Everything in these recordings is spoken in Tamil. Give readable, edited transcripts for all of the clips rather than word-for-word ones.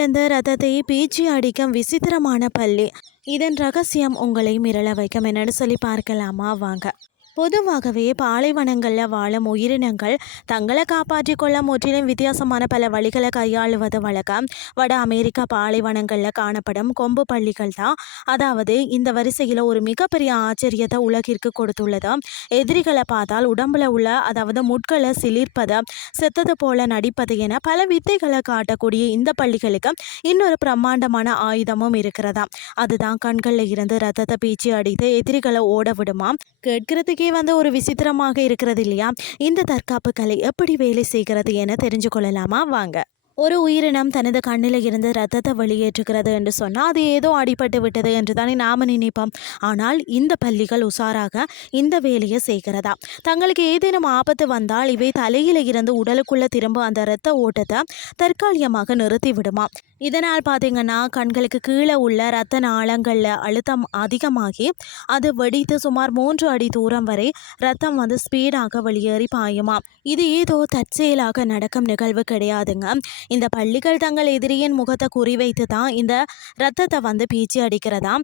இருந்து ரத்தத்தை பீச்சி அடிக்கும் விசித்திரமான பள்ளி. இதன் ரகசியம் உங்களை மிரள வைக்கும். என்னன்னு சொல்லி பார்க்கலாமா வாங்க. பொதுவாகவே பாலைவனங்களில் வாழும் உயிரினங்கள் தங்களை காப்பாற்றிக் கொள்ள முற்றிலும் வித்தியாசமான பல வழிகளை கையாளுவது வழக்கம். வட அமெரிக்கா பாலைவனங்களில் காணப்படும் கொம்பு பள்ளிகள் தான் அதாவது இந்த வரிசையில் ஒரு மிகப்பெரிய ஆச்சரியத்தை உலகிற்கு கொடுத்துள்ளது. எதிரிகளை பார்த்தால் உடம்புல உள்ள அதாவது முட்களை சிலிர்ப்பது, செத்தது போல நடிப்பது என பல வித்தைகளை காட்டக்கூடிய இந்த பள்ளிகளுக்கு இன்னொரு பிரம்மாண்டமான ஆயுதமும் இருக்கிறதா. அதுதான் கண்களில் இருந்து ரத்தத்தை பீச்சி அடித்து எதிரிகளை ஓட விடுமா. கேட்கிறதுக்கே ஒரு விசித்திரமாக இருக்கிறது இல்லையா. இந்த தற்காப்பு கலை எப்படி வேலை செய்கிறது என தெரிஞ்சு கொள்ளலாமா வாங்க. ஒரு உயிரினம் தனது கண்ணில் இருந்து ரத்தத்தை வெளியேற்றுகிறது என்று சொன்னால் அது ஏதோ அடிபட்டு விட்டது என்று தானே நாம நினைப்போம். ஆனால் இந்த பள்ளிகள் உஷாராக இந்த வேலையை செய்கிறதா. தங்களுக்கு ஏதேனும் ஆபத்து வந்தால் இவை தலையில இருந்து உடலுக்குள்ள திரும்ப அந்த இரத்த ஓட்டத்தை தற்காலிகமாக நிறுத்தி விடுமா. இதனால் பார்த்தீங்கன்னா கண்களுக்கு கீழே உள்ள இரத்த நாளங்களில் அழுத்தம் அதிகமாகி அது வெடித்து சுமார் 3 அடி தூரம் வரை ரத்தம் ஸ்பீடாக வெளியேறி பாயுமா. இது ஏதோ தற்செயலாக நடக்கும் நிகழ்வு கிடையாதுங்க. இந்த பள்ளிகள் தங்கள் எதிரியின் முகத்தை குறிவைத்து தான் இந்த ரத்தத்தை பீச்சி அடிக்கிறதா.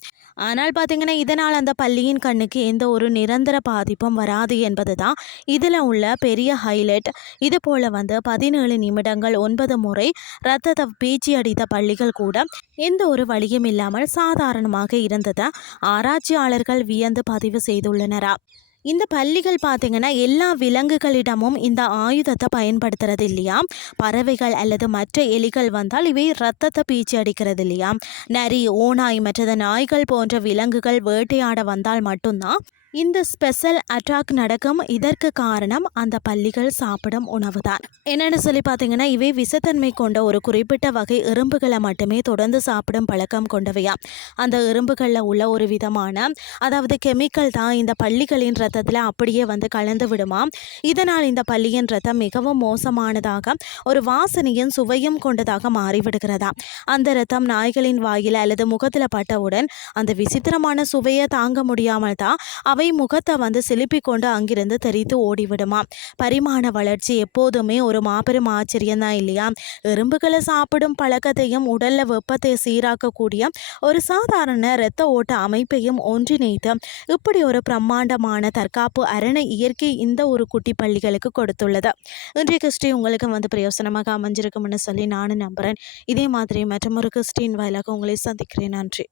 ஆனால் பார்த்தீங்கன்னா இதனால் அந்த பள்ளியின் கண்ணுக்கு எந்த ஒரு நிரந்தர பாதிப்பும் வராது என்பது தான் இதில் உள்ள பெரிய ஹைலைட். இது போல் 17 நிமிடங்கள் 9 முறை ரத்தத்தை பீச்சி அடித்த பள்ளிகள் கூட எந்த ஒரு வழியும் இல்லாமல் சாதாரணமாக இருந்ததை ஆராய்ச்சியாளர்கள் வியந்து பதிவு செய்துள்ளனரா. இந்த பள்ளிகள் பார்த்தீங்கன்னா எல்லா விலங்குகளிடமும் இந்த ஆயுதத்தை பயன்படுத்துறது இல்லையா. பறவைகள் அல்லது மற்ற எலிகள் வந்தால் இவை ரத்தத்தை பீச்சி அடிக்கிறது இல்லையா. நரி, ஓநாய் மற்றது நாய்கள் போன்ற விலங்குகள் வேட்டையாட வந்தால் மட்டும்தான் இந்த ஸ்பெஷல் அட்டாக் நடக்கும். இதற்கு காரணம் அந்த பள்ளிகள் சாப்பிடும் உணவு தான். என்னென்னு சொல்லி பார்த்தீங்கன்னா இவை விஷத்தன்மை கொண்ட ஒரு குறிப்பிட்ட வகை எறும்புகளை மட்டுமே தொடர்ந்து சாப்பிடும் பழக்கம் கொண்டவையா. அந்த எறும்புகளில் உள்ள ஒரு விதமான அதாவது கெமிக்கல் தான் இந்த பள்ளிகளின் ரத்தத்தில் அப்படியே கலந்து விடுமா. இதனால் இந்த பள்ளியின் ரத்தம் மிகவும் மோசமானதாக ஒரு வாசனையும் சுவையும் கொண்டதாக மாறிவிடுகிறதா. அந்த ரத்தம் நாய்களின் வாயில் அல்லது முகத்தில் பட்டவுடன் அந்த விசித்திரமான சுவையை தாங்க முடியாமல் தான் அவை முகத்தை செலுப்பி கொண்டு அங்கிருந்து தெரித்து ஓடிவிடுமா. பரிமாண வளர்ச்சி எப்போதுமே ஒரு மாபெரும் ஆச்சரியம் தான் இல்லையா. எறும்புகளை சாப்பிடும் பழக்கத்தையும் உடல்ல வெப்பத்தை சீராக்கக்கூடிய ஒரு சாதாரண இரத்த ஓட்ட அமைப்பையும் ஒன்றிணைத்து இப்படி ஒரு பிரம்மாண்டமான தற்காப்பு அரணை இயற்கை இந்த ஒரு குட்டி பள்ளிகளுக்கு கொடுத்துள்ளது. இன்றைய கிறிஸ்டி உங்களுக்கு பிரயோசனமாக அமைஞ்சிருக்கும்னு சொல்லி நானும் நம்புகிறேன். இதே மாதிரி மற்றொரு கிறிஸ்டின் வாயிலாக உங்களை சந்திக்கிறேன். நன்றி.